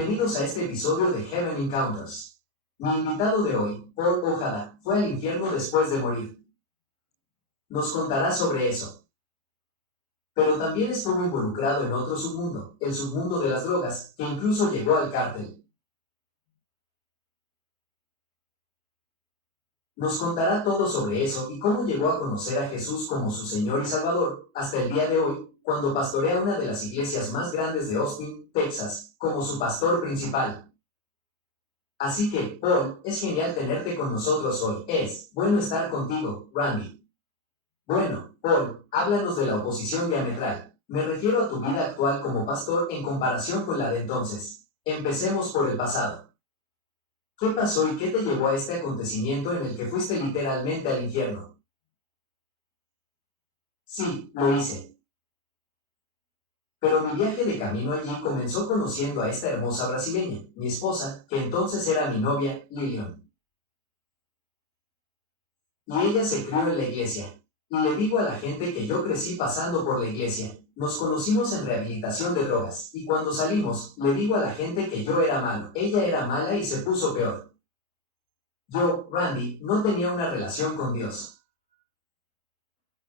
Bienvenidos a este episodio de Heaven Encounters. Mi invitado de hoy, Paul Ojada, fue al infierno después de morir. Nos contará sobre eso. Pero también estuvo involucrado en otro submundo, el submundo de las drogas, que incluso llegó al cártel. Nos contará todo sobre eso y cómo llegó a conocer a Jesús como su Señor y Salvador, hasta el día de hoy, cuando pastorea una de las iglesias más grandes de Austin, Texas, como su pastor principal. Así que, Paul, es genial tenerte con nosotros hoy. Es bueno estar contigo, Randy. Bueno, Paul, háblanos de la oposición diametral. Me refiero a tu vida actual como pastor en comparación con la de entonces. Empecemos por el pasado. ¿Qué pasó y qué te llevó a este acontecimiento en el que fuiste literalmente al infierno? Sí, lo hice. Pero mi viaje de camino allí comenzó conociendo a esta hermosa brasileña, mi esposa, que entonces era mi novia, Lilian. Y ella se crió en la iglesia. Y le digo a la gente que yo crecí pasando por la iglesia. Nos conocimos en rehabilitación de drogas, y cuando salimos, le digo a la gente que yo era malo. Ella era mala y se puso peor. Yo, Randy, no tenía una relación con Dios.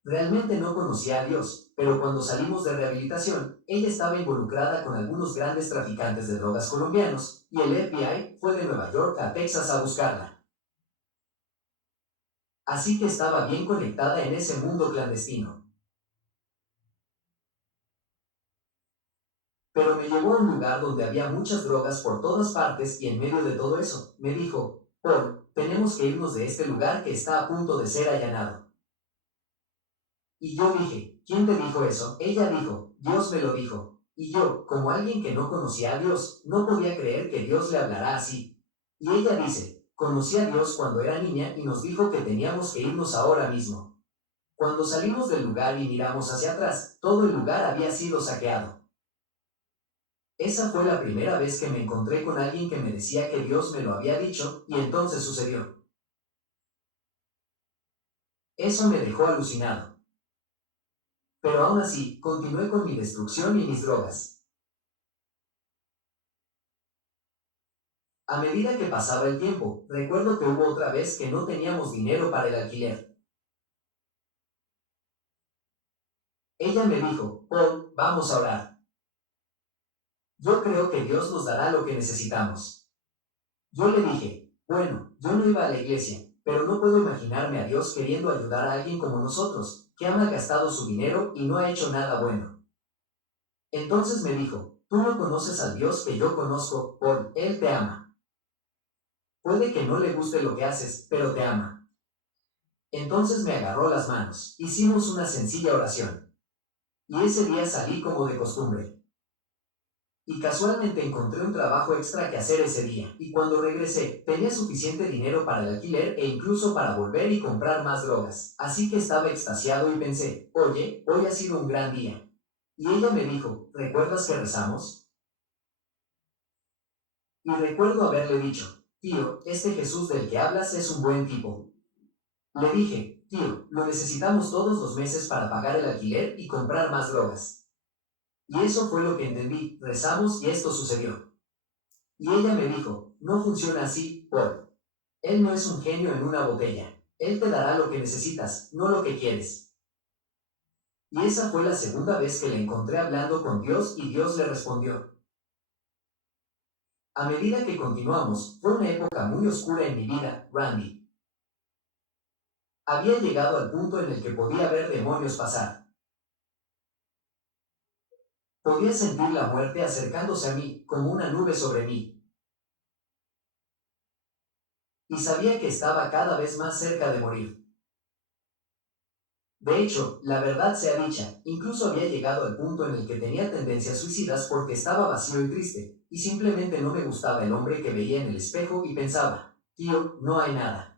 Realmente no conocía a Dios, pero cuando salimos de rehabilitación, ella estaba involucrada con algunos grandes traficantes de drogas colombianos, y el FBI fue de Nueva York a Texas a buscarla. Así que estaba bien conectada en ese mundo clandestino. Pero me llevó a un lugar donde había muchas drogas por todas partes y en medio de todo eso, me dijo, Paul, tenemos que irnos de este lugar que está a punto de ser allanado. Y yo dije, ¿quién te dijo eso? Ella dijo, Dios me lo dijo. Y yo, como alguien que no conocía a Dios, no podía creer que Dios le hablará así. Y ella dice, conocí a Dios cuando era niña y nos dijo que teníamos que irnos ahora mismo. Cuando salimos del lugar y miramos hacia atrás, todo el lugar había sido saqueado. Esa fue la primera vez que me encontré con alguien que me decía que Dios me lo había dicho, y entonces sucedió. Eso me dejó alucinado. Pero aún así, continué con mi destrucción y mis drogas. A medida que pasaba el tiempo, recuerdo que hubo otra vez que no teníamos dinero para el alquiler. Ella me dijo, Paul, vamos a orar. Yo creo que Dios nos dará lo que necesitamos. Yo le dije, bueno, yo no iba a la iglesia, pero no puedo imaginarme a Dios queriendo ayudar a alguien como nosotros, que ha malgastado su dinero y no ha hecho nada bueno. Entonces me dijo, tú no conoces al Dios que yo conozco, Paul, Él te ama. Puede que no le guste lo que haces, pero te ama. Entonces me agarró las manos, hicimos una sencilla oración. Y ese día salí como de costumbre. Y casualmente encontré un trabajo extra que hacer ese día, y cuando regresé, tenía suficiente dinero para el alquiler e incluso para volver y comprar más drogas. Así que estaba extasiado y pensé, oye, hoy ha sido un gran día. Y ella me dijo, ¿recuerdas que rezamos? Y recuerdo haberle dicho, tío, este Jesús del que hablas es un buen tipo. Le dije, tío, lo necesitamos todos los meses para pagar el alquiler y comprar más drogas. Y eso fue lo que entendí, rezamos y esto sucedió. Y ella me dijo, no funciona así, Paul. Él no es un genio en una botella. Él te dará lo que necesitas, no lo que quieres. Y esa fue la segunda vez que le encontré hablando con Dios y Dios le respondió. A medida que continuamos, fue una época muy oscura en mi vida, Randy. Había llegado al punto en el que podía ver demonios pasar. Podía sentir la muerte acercándose a mí, como una nube sobre mí. Y sabía que estaba cada vez más cerca de morir. De hecho, la verdad sea dicha, incluso había llegado al punto en el que tenía tendencias suicidas porque estaba vacío y triste, y simplemente no me gustaba el hombre que veía en el espejo y pensaba, tío, no hay nada.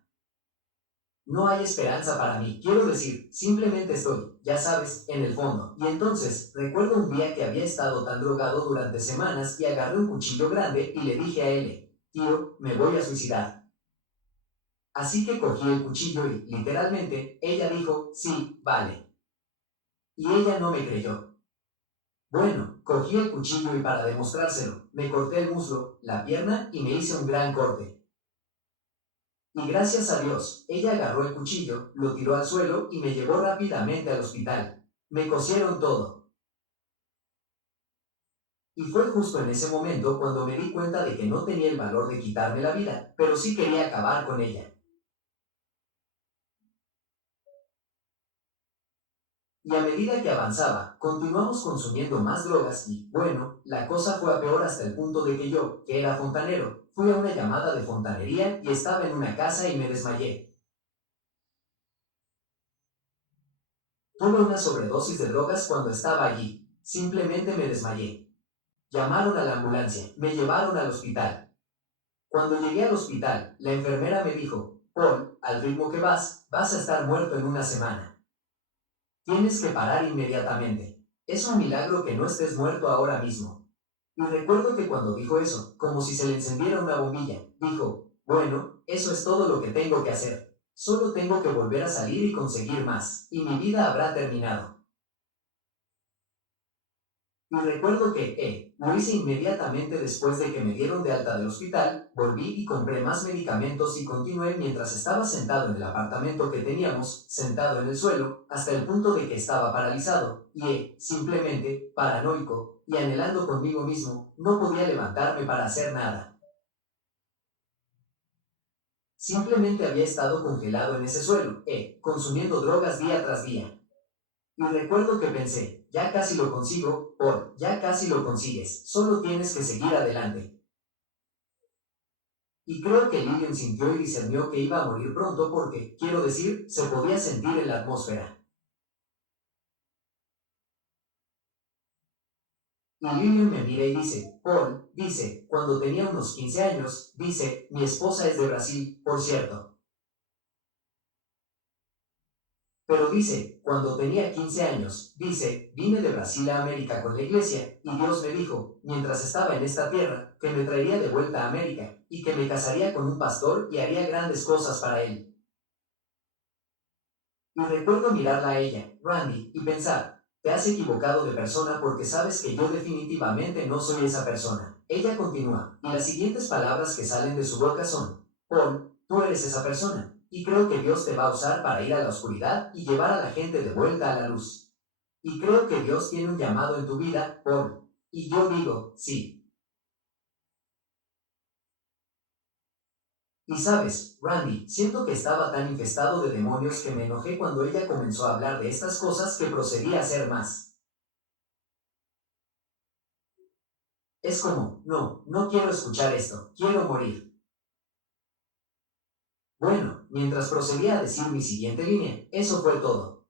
No hay esperanza para mí, quiero decir, simplemente estoy, ya sabes, en el fondo. Y entonces, recuerdo un día que había estado tan drogado durante semanas y agarré un cuchillo grande y le dije a él, tío, me voy a suicidar. Así que cogí el cuchillo y, literalmente, ella dijo, sí, vale. Y ella no me creyó. Bueno, cogí el cuchillo y para demostrárselo, me corté el muslo, la pierna y me hice un gran corte. Y gracias a Dios, ella agarró el cuchillo, lo tiró al suelo y me llevó rápidamente al hospital. Me cosieron todo. Y fue justo en ese momento cuando me di cuenta de que no tenía el valor de quitarme la vida, pero sí quería acabar con ella. Y a medida que avanzaba, continuamos consumiendo más drogas y, bueno, la cosa fue a peor hasta el punto de que yo, que era fontanero, fui a una llamada de fontanería y estaba en una casa y me desmayé. Tuve una sobredosis de drogas cuando estaba allí. Simplemente me desmayé. Llamaron a la ambulancia, me llevaron al hospital. Cuando llegué al hospital, la enfermera me dijo, Paul, al ritmo que vas a estar muerto en una semana. Tienes que parar inmediatamente. Es un milagro que no estés muerto ahora mismo. Y recuerdo que cuando dijo eso, como si se le encendiera una bombilla, dijo, bueno, eso es todo lo que tengo que hacer. Solo tengo que volver a salir y conseguir más, y mi vida habrá terminado. Y recuerdo que, lo hice inmediatamente después de que me dieron de alta del hospital, volví y compré más medicamentos y continué mientras estaba sentado en el apartamento que teníamos, sentado en el suelo, hasta el punto de que estaba paralizado, y, simplemente, paranoico, y anhelando conmigo mismo, no podía levantarme para hacer nada. Simplemente había estado congelado en ese suelo, consumiendo drogas día tras día. Y recuerdo que pensé, ya casi lo consigo, Paul, ya casi lo consigues, solo tienes que seguir adelante. Y creo que Lillian sintió y discernió que iba a morir pronto porque, quiero decir, se podía sentir en la atmósfera. Y Lillian me mira y dice, Paul, dice, cuando tenía unos 15 años, dice, mi esposa es de Brasil, por cierto. Pero dice, cuando tenía 15 años, dice, vine de Brasil a América con la iglesia, y Dios me dijo, mientras estaba en esta tierra, que me traería de vuelta a América, y que me casaría con un pastor y haría grandes cosas para él. Y recuerdo mirarla a ella, Randy, y pensar, te has equivocado de persona porque sabes que yo definitivamente no soy esa persona. Ella continúa, y las siguientes palabras que salen de su boca son, Paul, tú eres esa persona, y creo que Dios te va a usar para ir a la oscuridad y llevar a la gente de vuelta a la luz. Y creo que Dios tiene un llamado en tu vida, Paul. Y yo digo, sí. Y sabes, Randy, siento que estaba tan infestado de demonios que me enojé cuando ella comenzó a hablar de estas cosas que procedí a hacer más. Es como, no, no quiero escuchar esto, quiero morir. Bueno, mientras procedía a decir mi siguiente línea, eso fue todo.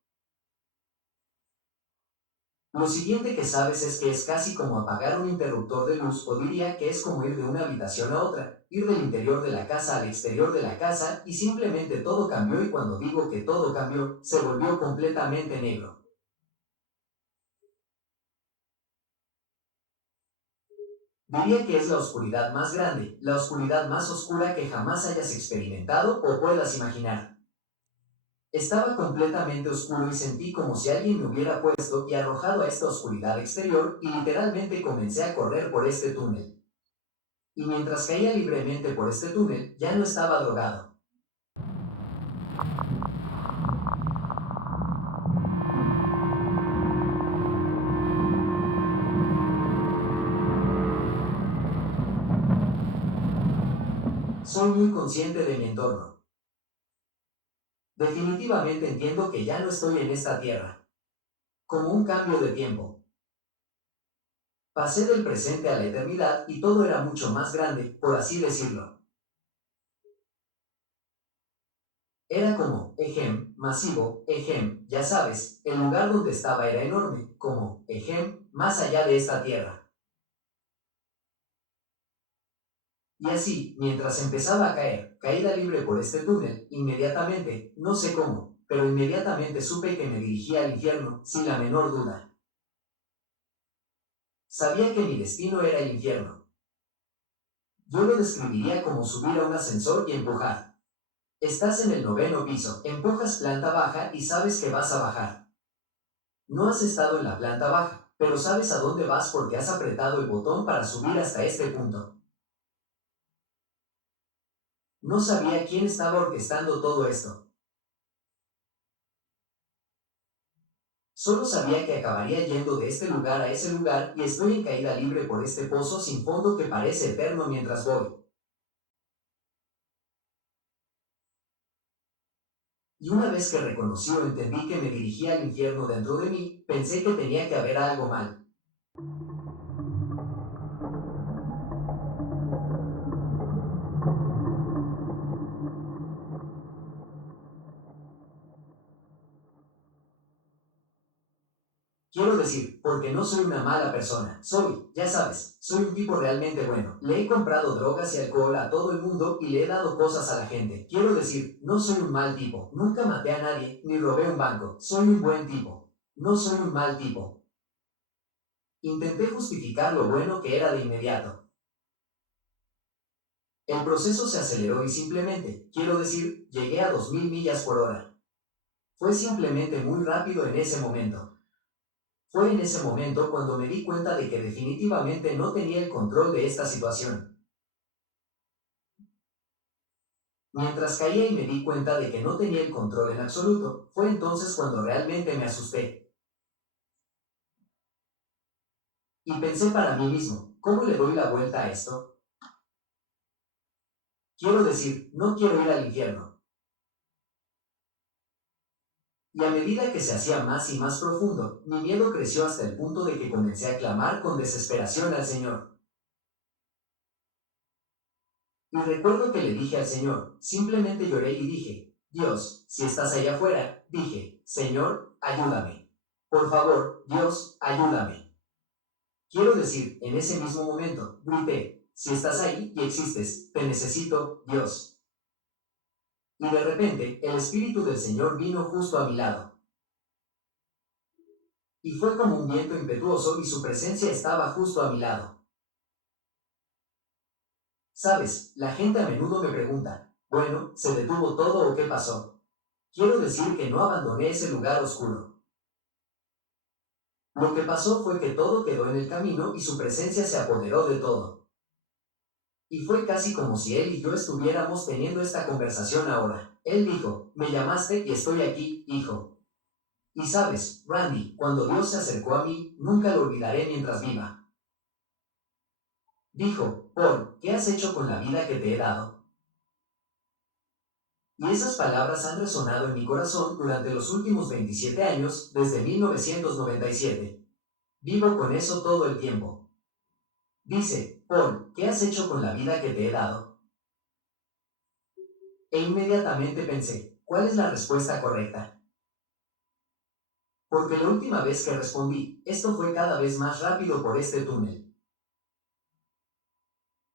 Lo siguiente que sabes es que es casi como apagar un interruptor de luz o diría que es como ir de una habitación a otra, ir del interior de la casa al exterior de la casa y simplemente todo cambió y cuando digo que todo cambió, se volvió completamente negro. Diría que es la oscuridad más grande, la oscuridad más oscura que jamás hayas experimentado o puedas imaginar. Estaba completamente oscuro y sentí como si alguien me hubiera puesto y arrojado a esta oscuridad exterior y literalmente comencé a correr por este túnel. Y mientras caía libremente por este túnel, ya no estaba drogado. Soy muy consciente de mi entorno. Definitivamente entiendo que ya no estoy en esta tierra. Como un cambio de tiempo. Pasé del presente a la eternidad y todo era mucho más grande, por así decirlo. Era como, masivo, ya sabes, el lugar donde estaba era enorme, como, más allá de esta tierra. Y así, mientras empezaba a caer, caída libre por este túnel, inmediatamente, no sé cómo, pero inmediatamente supe que me dirigía al infierno, sin la menor duda. Sabía que mi destino era el infierno. Yo lo describiría como subir a un ascensor y empujar. Estás en el noveno piso, empujas planta baja y sabes que vas a bajar. No has estado en la planta baja, pero sabes a dónde vas porque has apretado el botón para subir hasta este punto. No sabía quién estaba orquestando todo esto. Solo sabía que acabaría yendo de este lugar a ese lugar y estoy en caída libre por este pozo sin fondo que parece eterno mientras voy. Y una vez que reconocí o entendí que me dirigía al infierno dentro de mí, pensé que tenía que haber algo mal. Quiero decir, porque no soy una mala persona. Soy, ya sabes, soy un tipo realmente bueno. Le he comprado drogas y alcohol a todo el mundo y le he dado cosas a la gente. Quiero decir, no soy un mal tipo. Nunca maté a nadie, ni robé un banco. Soy un buen tipo. No soy un mal tipo. Intenté justificar lo bueno que era de inmediato. El proceso se aceleró y simplemente, quiero decir, llegué a 2000 millas por hora. Fue simplemente muy rápido en ese momento. Fue en ese momento cuando me di cuenta de que definitivamente no tenía el control de esta situación. Mientras caía y me di cuenta de que no tenía el control en absoluto, fue entonces cuando realmente me asusté. Y pensé para mí mismo, ¿cómo le doy la vuelta a esto? Quiero decir, no quiero ir al infierno. Y a medida que se hacía más y más profundo, mi miedo creció hasta el punto de que comencé a clamar con desesperación al Señor. Y recuerdo que le dije al Señor, simplemente lloré y dije, Dios, si estás allá afuera, dije, Señor, ayúdame. Por favor, Dios, ayúdame. Quiero decir, en ese mismo momento, grité, si estás ahí y existes, te necesito, Dios. Y de repente, el Espíritu del Señor vino justo a mi lado. Y fue como un viento impetuoso y su presencia estaba justo a mi lado. Sabes, la gente a menudo me pregunta, bueno, ¿se detuvo todo o qué pasó? Quiero decir que no abandoné ese lugar oscuro. Lo que pasó fue que todo quedó en el camino y su presencia se apoderó de todo. Y fue casi como si él y yo estuviéramos teniendo esta conversación ahora. Él dijo, me llamaste y estoy aquí, hijo. Y sabes, Randy, cuando Dios se acercó a mí, nunca lo olvidaré mientras viva. Dijo, Paul, ¿qué has hecho con la vida que te he dado? Y esas palabras han resonado en mi corazón durante los últimos 27 años, desde 1997. Vivo con eso todo el tiempo. Dice, Paul, ¿qué has hecho con la vida que te he dado? E inmediatamente pensé, ¿cuál es la respuesta correcta? Porque la última vez que respondí, esto fue cada vez más rápido por este túnel.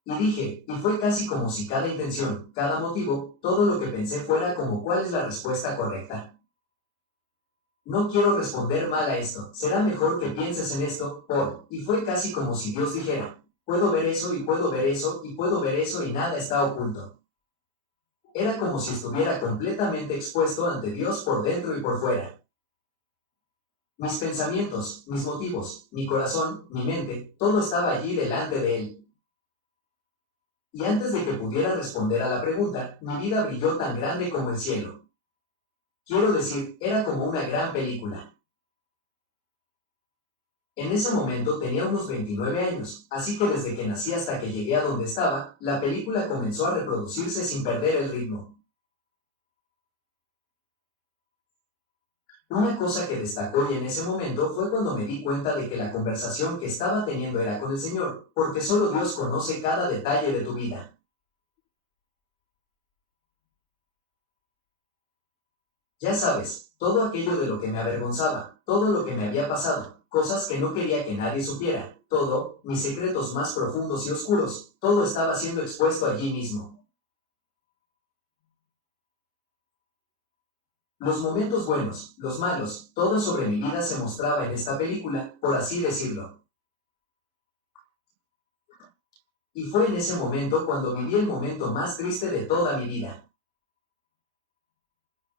Y dije, y fue casi como si cada intención, cada motivo, todo lo que pensé fuera como cuál es la respuesta correcta. No quiero responder mal a esto, será mejor que pienses en esto, Paul. Y fue casi como si Dios dijera, puedo ver eso y puedo ver eso y puedo ver eso y nada está oculto. Era como si estuviera completamente expuesto ante Dios por dentro y por fuera. Mis pensamientos, mis motivos, mi corazón, mi mente, todo estaba allí delante de él. Y antes de que pudiera responder a la pregunta, mi vida brilló tan grande como el cielo. Quiero decir, era como una gran película. En ese momento tenía unos 29 años, así que desde que nací hasta que llegué a donde estaba, la película comenzó a reproducirse sin perder el ritmo. Una cosa que destacó y en ese momento fue cuando me di cuenta de que la conversación que estaba teniendo era con el Señor, porque solo Dios conoce cada detalle de tu vida. Ya sabes, todo aquello de lo que me avergonzaba, todo lo que me había pasado, cosas que no quería que nadie supiera, todo, mis secretos más profundos y oscuros, todo estaba siendo expuesto allí mismo. Los momentos buenos, los malos, todo sobre mi vida se mostraba en esta película, por así decirlo. Y fue en ese momento cuando viví el momento más triste de toda mi vida.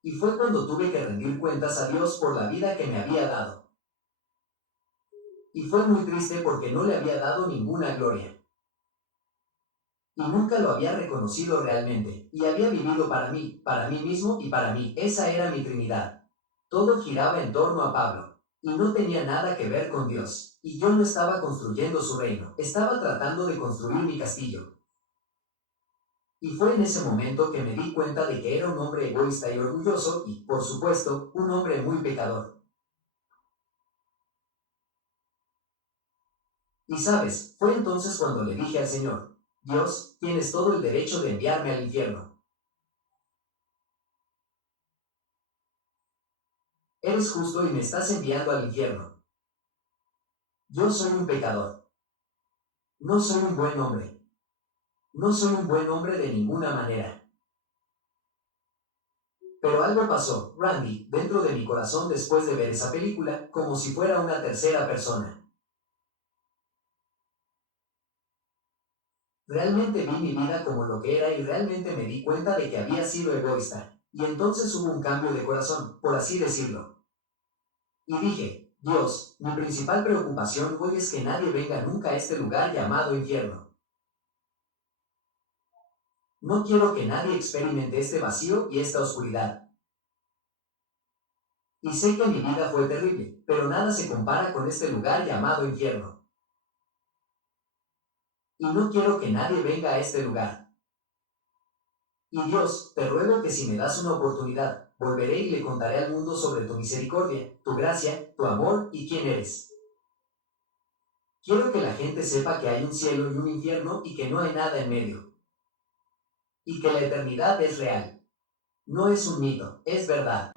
Y fue cuando tuve que rendir cuentas a Dios por la vida que me había dado. Y fue muy triste porque no le había dado ninguna gloria. Y nunca lo había reconocido realmente, y había vivido para mí mismo y para mí. Esa era mi Trinidad. Todo giraba en torno a Pablo, y no tenía nada que ver con Dios. Y yo no estaba construyendo su reino, estaba tratando de construir mi castillo. Y fue en ese momento que me di cuenta de que era un hombre egoísta y orgulloso y, por supuesto, un hombre muy pecador. Y sabes, fue entonces cuando le dije al Señor, Dios, tienes todo el derecho de enviarme al infierno. Eres justo y me estás enviando al infierno. Yo soy un pecador. No soy un buen hombre. No soy un buen hombre de ninguna manera. Pero algo pasó, Randy, dentro de mi corazón después de ver esa película, como si fuera una tercera persona. Realmente vi mi vida como lo que era y realmente me di cuenta de que había sido egoísta. Y entonces hubo un cambio de corazón, por así decirlo. Y dije, Dios, mi principal preocupación hoy es que nadie venga nunca a este lugar llamado infierno. No quiero que nadie experimente este vacío y esta oscuridad. Y sé que mi vida fue terrible, pero nada se compara con este lugar llamado infierno. Y no quiero que nadie venga a este lugar. Y Dios, te ruego que si me das una oportunidad, volveré y le contaré al mundo sobre tu misericordia, tu gracia, tu amor y quién eres. Quiero que la gente sepa que hay un cielo y un infierno y que no hay nada en medio. Y que la eternidad es real. No es un mito, es verdad.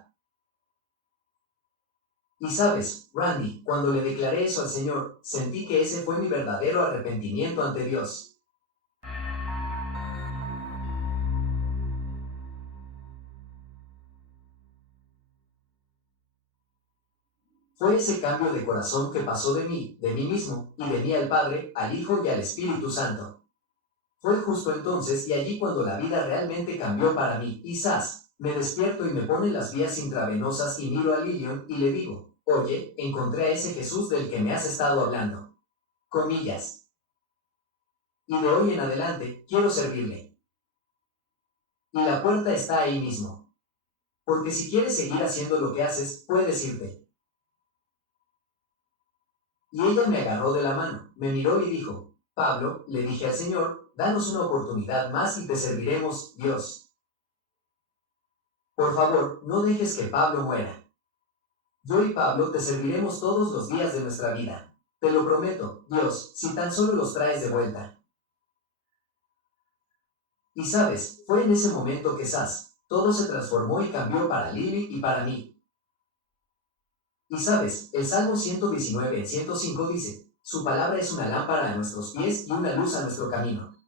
Y sabes, Randy, cuando le declaré eso al Señor, sentí que ese fue mi verdadero arrepentimiento ante Dios. Fue ese cambio de corazón que pasó de mí mismo, y de mí al Padre, al Hijo y al Espíritu Santo. Fue justo entonces y allí cuando la vida realmente cambió para mí. Quizás, me despierto y me ponen las vías intravenosas y miro a Lilian y le digo, oye, encontré a ese Jesús del que me has estado hablando. Comillas. Y de hoy en adelante, quiero servirle. Y la puerta está ahí mismo. Porque si quieres seguir haciendo lo que haces, puedes irte. Y ella me agarró de la mano, me miró y dijo, Pablo, le dije al Señor, danos una oportunidad más y te serviremos, Dios. Por favor, no dejes que Pablo muera. Yo y Pablo te serviremos todos los días de nuestra vida. Te lo prometo, Dios, si tan solo los traes de vuelta. Y sabes, fue en ese momento que todo se transformó y cambió para Lily y para mí. Y sabes, el Salmo 119 en 105 dice, su palabra es una lámpara a nuestros pies y una luz a nuestro camino.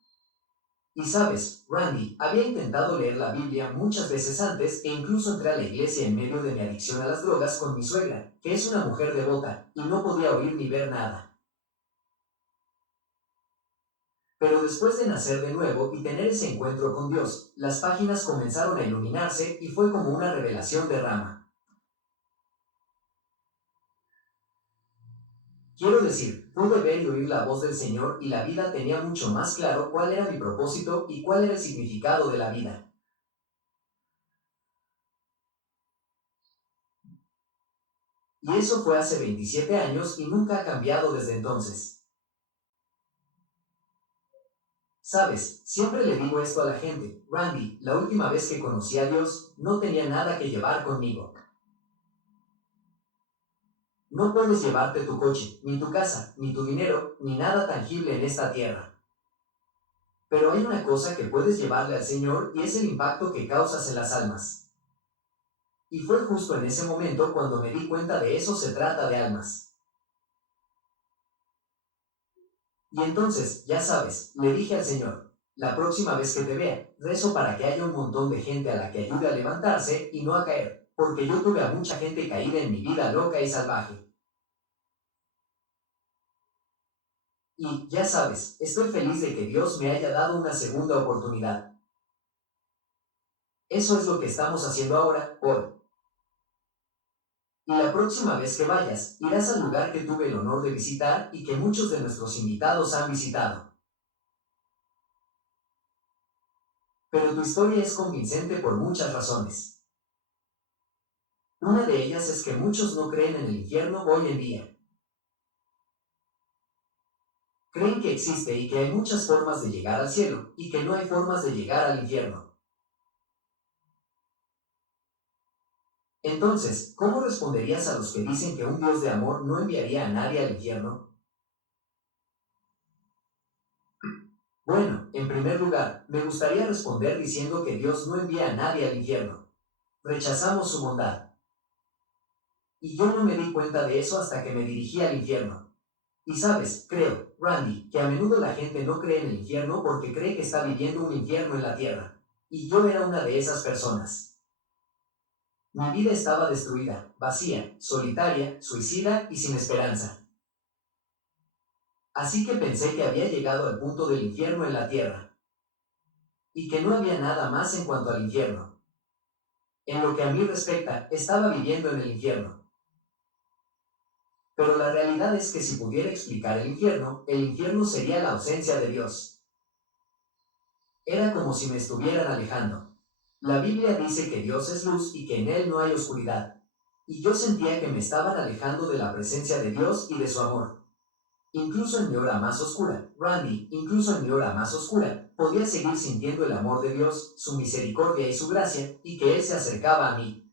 Y sabes, Randy, había intentado leer la Biblia muchas veces antes e incluso entré a la iglesia en medio de mi adicción a las drogas con mi suegra, que es una mujer devota, y no podía oír ni ver nada. Pero después de nacer de nuevo y tener ese encuentro con Dios, las páginas comenzaron a iluminarse y fue como una revelación de Rama. Quiero decir, pude ver y oír la voz del Señor y la vida tenía mucho más claro cuál era mi propósito y cuál era el significado de la vida. Y eso fue hace 27 años y nunca ha cambiado desde entonces. Sabes, siempre le digo esto a la gente, Randy, la última vez que conocí a Dios, no tenía nada que llevar conmigo. No puedes llevarte tu coche, ni tu casa, ni tu dinero, ni nada tangible en esta tierra. Pero hay una cosa que puedes llevarle al Señor y es el impacto que causas en las almas. Y fue justo en ese momento cuando me di cuenta de eso se trata de almas. Y entonces, ya sabes, le dije al Señor, la próxima vez que te vea, rezo para que haya un montón de gente a la que ayude a levantarse y no a caer, porque yo tuve a mucha gente caída en mi vida loca y salvaje. Y, ya sabes, estoy feliz de que Dios me haya dado una segunda oportunidad. Eso es lo que estamos haciendo ahora, hoy. Y la próxima vez que vayas, irás al lugar que tuve el honor de visitar y que muchos de nuestros invitados han visitado. Pero tu historia es convincente por muchas razones. Una de ellas es que muchos no creen en el infierno hoy en día. Creen que existe y que hay muchas formas de llegar al cielo, y que no hay formas de llegar al infierno. Entonces, ¿cómo responderías a los que dicen que un Dios de amor no enviaría a nadie al infierno? Bueno, en primer lugar, me gustaría responder diciendo que Dios no envía a nadie al infierno. Rechazamos su bondad. Y yo no me di cuenta de eso hasta que me dirigí al infierno. Y sabes, creo, Randy, que a menudo la gente no cree en el infierno porque cree que está viviendo un infierno en la tierra. Y yo era una de esas personas. Mi vida estaba destruida, vacía, solitaria, suicida y sin esperanza. Así que pensé que había llegado al punto del infierno en la tierra. Y que no había nada más en cuanto al infierno. En lo que a mí respecta, estaba viviendo en el infierno. Pero la realidad es que si pudiera explicar el infierno sería la ausencia de Dios. Era como si me estuvieran alejando. La Biblia dice que Dios es luz y que en Él no hay oscuridad. Y yo sentía que me estaban alejando de la presencia de Dios y de su amor. Incluso en mi hora más oscura, Randy, incluso en mi hora más oscura, podía seguir sintiendo el amor de Dios, su misericordia y su gracia, y que Él se acercaba a mí.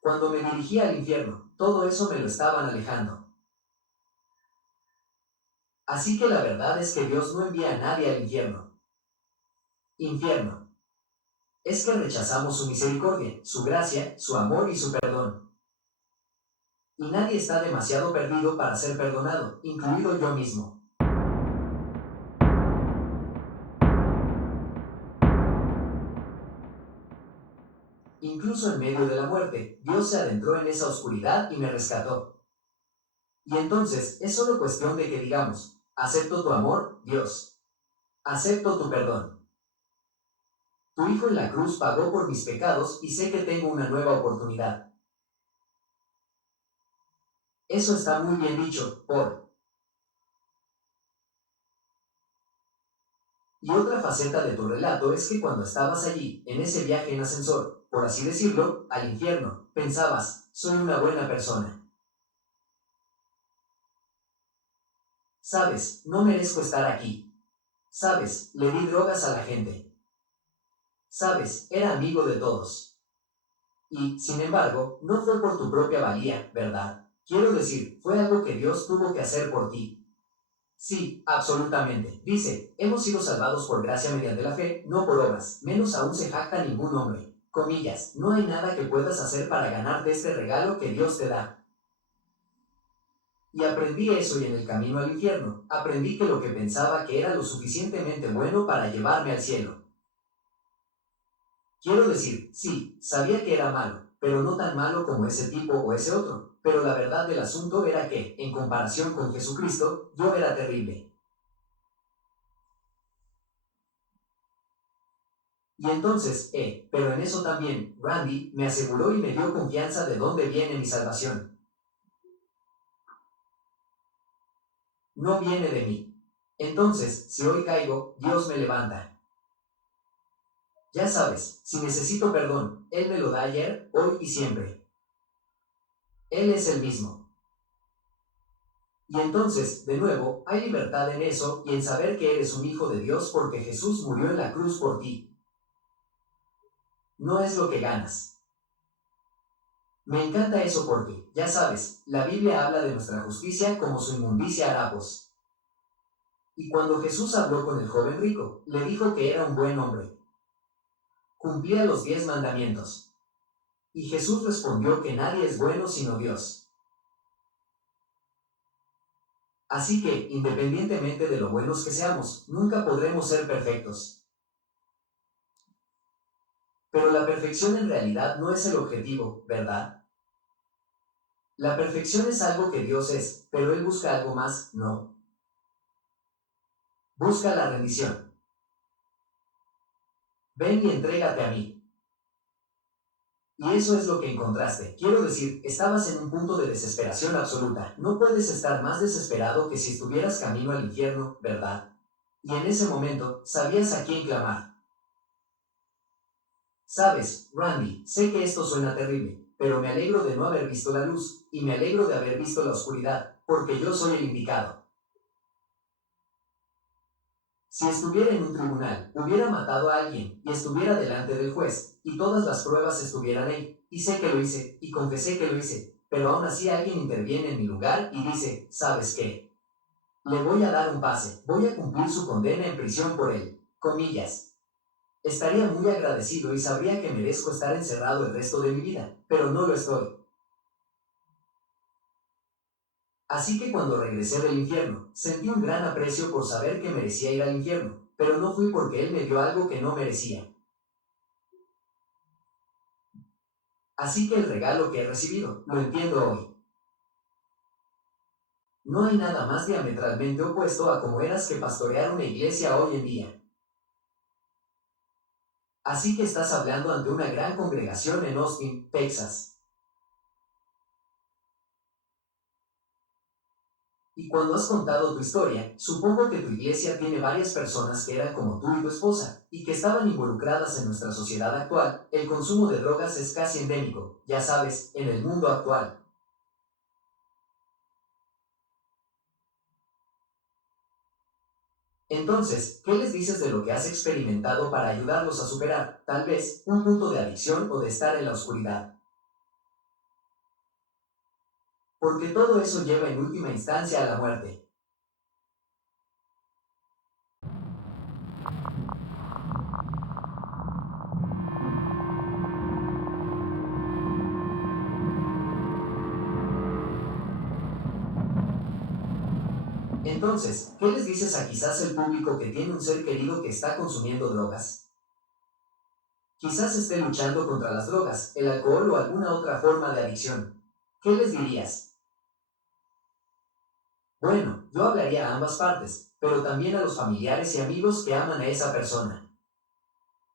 Cuando me dirigía al infierno, todo eso me lo estaban alejando. Así que la verdad es que Dios no envía a nadie al infierno. Infierno. Es que rechazamos su misericordia, su gracia, su amor y su perdón. Y nadie está demasiado perdido para ser perdonado, incluido yo mismo. Incluso en medio de la muerte, Dios se adentró en esa oscuridad y me rescató. Y entonces es solo cuestión de que digamos, acepto tu amor, Dios. Acepto tu perdón. Tu Hijo en la cruz pagó por mis pecados y sé que tengo una nueva oportunidad. Eso está muy bien dicho, por. Y otra faceta de tu relato es que cuando estabas allí, en ese viaje en ascensor, por así decirlo, al infierno, pensabas, soy una buena persona. Sabes, no merezco estar aquí. Sabes, le di drogas a la gente. Sabes, era amigo de todos. Y, sin embargo, no fue por tu propia valía, ¿verdad? Quiero decir, fue algo que Dios tuvo que hacer por ti. Sí, absolutamente. Dice, hemos sido salvados por gracia mediante la fe, no por obras, menos aún se jacta ningún hombre. Comillas, no hay nada que puedas hacer para ganarte este regalo que Dios te da. Y aprendí eso y en el camino al infierno, aprendí que lo que pensaba que era lo suficientemente bueno para llevarme al cielo. Quiero decir, sí, sabía que era malo, pero no tan malo como ese tipo o ese otro. Pero la verdad del asunto era que, en comparación con Jesucristo, yo era terrible. Y entonces, pero en eso también, Randy me aseguró y me dio confianza de dónde viene mi salvación. No viene de mí. Entonces, si hoy caigo, Dios me levanta. Ya sabes, si necesito perdón, Él me lo da ayer, hoy y siempre. Él es el mismo. Y entonces, de nuevo, hay libertad en eso y en saber que eres un hijo de Dios porque Jesús murió en la cruz por ti. No es lo que ganas. Me encanta eso porque, ya sabes, la Biblia habla de nuestra justicia como su inmundicia harapos. Y cuando Jesús habló con el joven rico, le dijo que era un buen hombre. Cumplía los 10 mandamientos. Y Jesús respondió que nadie es bueno sino Dios. Así que, independientemente de lo buenos que seamos, nunca podremos ser perfectos. Pero la perfección en realidad no es el objetivo, ¿verdad? La perfección es algo que Dios es, pero Él busca algo más, no. Busca la rendición. Ven y entrégate a mí. Y eso es lo que encontraste. Quiero decir, estabas en un punto de desesperación absoluta. No puedes estar más desesperado que si estuvieras camino al infierno, ¿verdad? Y en ese momento, sabías a quién clamar. Sabes, Randy, sé que esto suena terrible, pero me alegro de no haber visto la luz, y me alegro de haber visto la oscuridad, porque yo soy el indicado. Si estuviera en un tribunal, hubiera matado a alguien, y estuviera delante del juez, y todas las pruebas estuvieran ahí, y sé que lo hice, y confesé que lo hice, pero aún así alguien interviene en mi lugar y dice, ¿sabes qué? Le voy a dar un pase, voy a cumplir su condena en prisión por él. Comillas. Estaría muy agradecido y sabría que merezco estar encerrado el resto de mi vida, pero no lo estoy. Así que cuando regresé del infierno, sentí un gran aprecio por saber que merecía ir al infierno, pero no fui porque él me dio algo que no merecía. Así que el regalo que he recibido, lo entiendo hoy. No hay nada más diametralmente opuesto a cómo eras que pastorear una iglesia hoy en día. Así que estás hablando ante una gran congregación en Austin, Texas. Y cuando has contado tu historia, supongo que tu iglesia tiene varias personas que eran como tú y tu esposa, y que estaban involucradas en nuestra sociedad actual. El consumo de drogas es casi endémico, ya sabes, en el mundo actual. Entonces, ¿qué les dices de lo que has experimentado para ayudarlos a superar, tal vez, un punto de adicción o de estar en la oscuridad? Porque todo eso lleva en última instancia a la muerte. Entonces, ¿qué les dices a quizás el público que tiene un ser querido que está consumiendo drogas? Quizás esté luchando contra las drogas, el alcohol o alguna otra forma de adicción. ¿Qué les dirías? Bueno, yo hablaría a ambas partes, pero también a los familiares y amigos que aman a esa persona.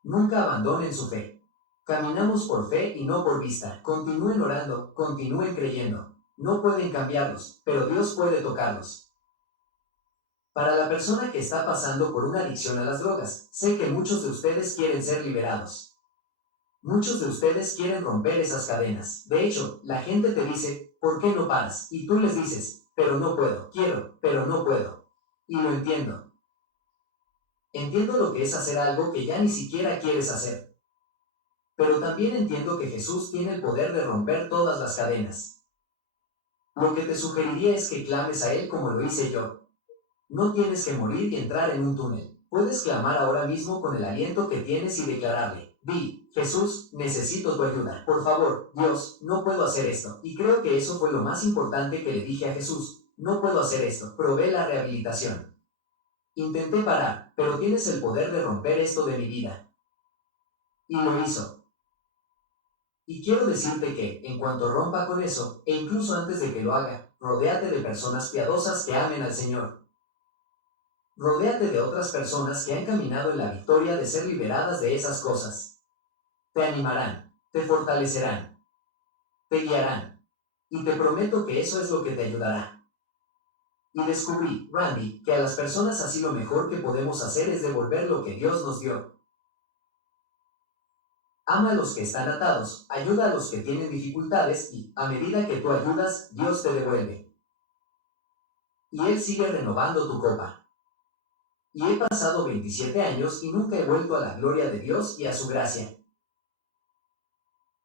Nunca abandonen su fe. Caminamos por fe y no por vista. Continúen orando, continúen creyendo. No pueden cambiarlos, pero Dios puede tocarlos. Para la persona que está pasando por una adicción a las drogas, sé que muchos de ustedes quieren ser liberados. Muchos de ustedes quieren romper esas cadenas. De hecho, la gente te dice, ¿por qué no paras? Y tú les dices, pero no puedo, quiero, pero no puedo. Y lo entiendo. Entiendo lo que es hacer algo que ya ni siquiera quieres hacer. Pero también entiendo que Jesús tiene el poder de romper todas las cadenas. Lo que te sugeriría es que clames a Él como lo hice yo. No tienes que morir y entrar en un túnel. Puedes clamar ahora mismo con el aliento que tienes y declararle, di, Jesús, necesito tu ayuda. Por favor, Dios, no puedo hacer esto. Y creo que eso fue lo más importante que le dije a Jesús. No puedo hacer esto. Probé la rehabilitación. Intenté parar, pero tienes el poder de romper esto de mi vida. Y lo hizo. Y quiero decirte que, en cuanto rompa con eso, e incluso antes de que lo haga, rodéate de personas piadosas que amen al Señor. Rodéate de otras personas que han caminado en la victoria de ser liberadas de esas cosas. Te animarán, te fortalecerán, te guiarán. Y te prometo que eso es lo que te ayudará. Y descubrí, Randy, que a las personas así lo mejor que podemos hacer es devolver lo que Dios nos dio. Ama a los que están atados, ayuda a los que tienen dificultades y, a medida que tú ayudas, Dios te devuelve. Y Él sigue renovando tu copa. Y he pasado 27 años y nunca he vuelto a la gloria de Dios y a su gracia.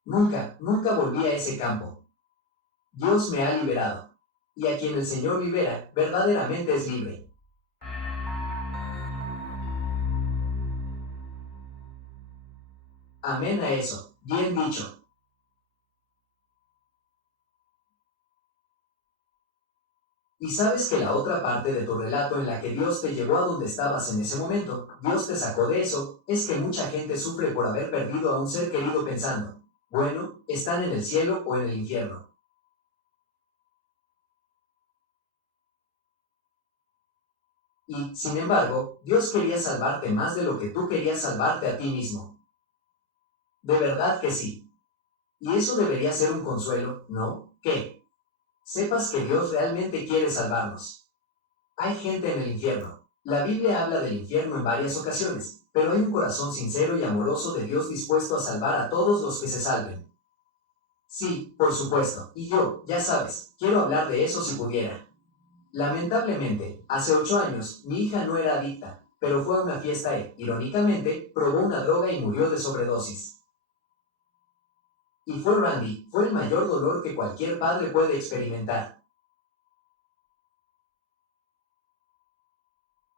Nunca, nunca volví a ese campo. Dios me ha liberado. Y a quien el Señor libera, verdaderamente es libre. Amén a eso. Bien dicho. Y sabes que la otra parte de tu relato en la que Dios te llevó a donde estabas en ese momento, Dios te sacó de eso, es que mucha gente sufre por haber perdido a un ser querido pensando, bueno, están en el cielo o en el infierno. Y, sin embargo, Dios quería salvarte más de lo que tú querías salvarte a ti mismo. De verdad que sí. Y eso debería ser un consuelo, ¿no? Que sepas que Dios realmente quiere salvarnos. Hay gente en el infierno. La Biblia habla del infierno en varias ocasiones, pero hay un corazón sincero y amoroso de Dios dispuesto a salvar a todos los que se salven. Sí, por supuesto, y yo, ya sabes, quiero hablar de eso si pudiera. Lamentablemente, hace 8 años, mi hija no era adicta, pero fue a una fiesta e, irónicamente, probó una droga y murió de sobredosis. Y fue Randy, fue el mayor dolor que cualquier padre puede experimentar.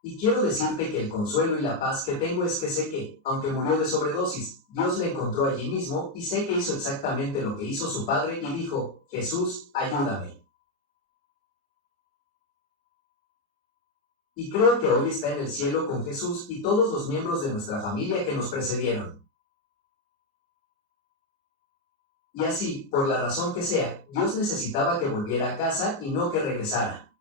Y quiero decirte que el consuelo y la paz que tengo es que sé que, aunque murió de sobredosis, Dios le encontró allí mismo y sé que hizo exactamente lo que hizo su padre y dijo, Jesús, ayúdame. Y creo que hoy está en el cielo con Jesús y todos los miembros de nuestra familia que nos precedieron. Y así, por la razón que sea, Dios necesitaba que volviera a casa y no que regresara.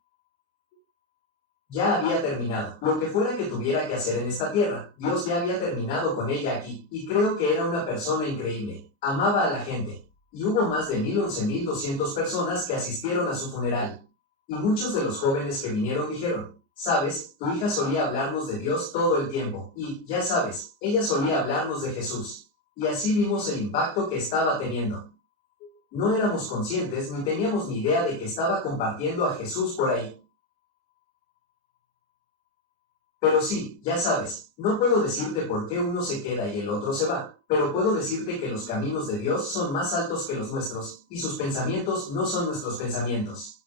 Ya había terminado. Lo que fuera que tuviera que hacer en esta tierra, Dios ya había terminado con ella aquí, y creo que era una persona increíble. Amaba a la gente. Y hubo más de 11.200 personas que asistieron a su funeral. Y muchos de los jóvenes que vinieron dijeron, sabes, tu hija solía hablarnos de Dios todo el tiempo, y, ya sabes, ella solía hablarnos de Jesús. Y así vimos el impacto que estaba teniendo. No éramos conscientes ni teníamos ni idea de que estaba compartiendo a Jesús por ahí. Pero sí, ya sabes, no puedo decirte por qué uno se queda y el otro se va, pero puedo decirte que los caminos de Dios son más altos que los nuestros, y sus pensamientos no son nuestros pensamientos.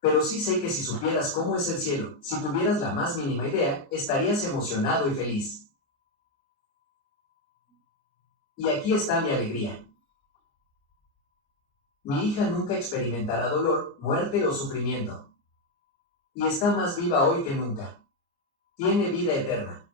Pero sí sé que si supieras cómo es el cielo, si tuvieras la más mínima idea, estarías emocionado y feliz. Y aquí está mi alegría. Mi hija nunca experimentará dolor, muerte o sufrimiento. Y está más viva hoy que nunca. Tiene vida eterna.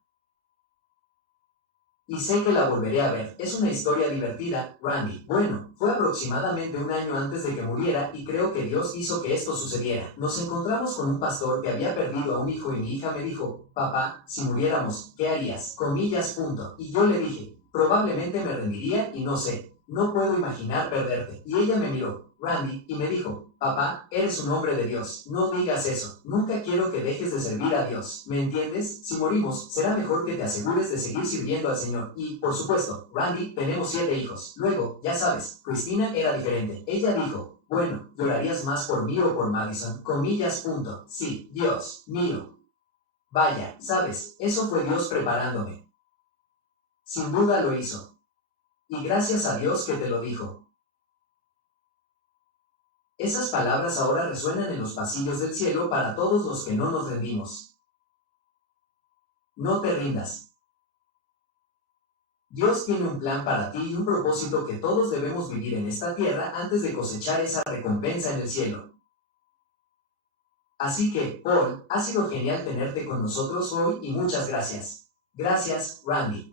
Y sé que la volveré a ver. Es una historia divertida, Randy. Bueno, fue aproximadamente un año antes de que muriera y creo que Dios hizo que esto sucediera. Nos encontramos con un pastor que había perdido a un hijo y mi hija me dijo, papá, si muriéramos, ¿qué harías? Comillas, punto. Y yo le dije, probablemente me rendiría y no sé. No puedo imaginar perderte. Y ella me miró, Randy, y me dijo, papá, eres un hombre de Dios. No digas eso. Nunca quiero que dejes de servir a Dios. ¿Me entiendes? Si morimos, será mejor que te asegures de seguir sirviendo al Señor. Y, por supuesto, Randy, tenemos 7 hijos. Luego, ya sabes, Cristina era diferente. Ella dijo, bueno, ¿llorarías más por mí o por Madison? Comillas, punto. Sí, Dios mío. Vaya, sabes, eso fue Dios preparándome. Sin duda lo hizo. Y gracias a Dios que te lo dijo. Esas palabras ahora resuenan en los pasillos del cielo para todos los que no nos rendimos. No te rindas. Dios tiene un plan para ti y un propósito que todos debemos vivir en esta tierra antes de cosechar esa recompensa en el cielo. Así que, Paul, ha sido genial tenerte con nosotros hoy y muchas gracias. Gracias, Randy.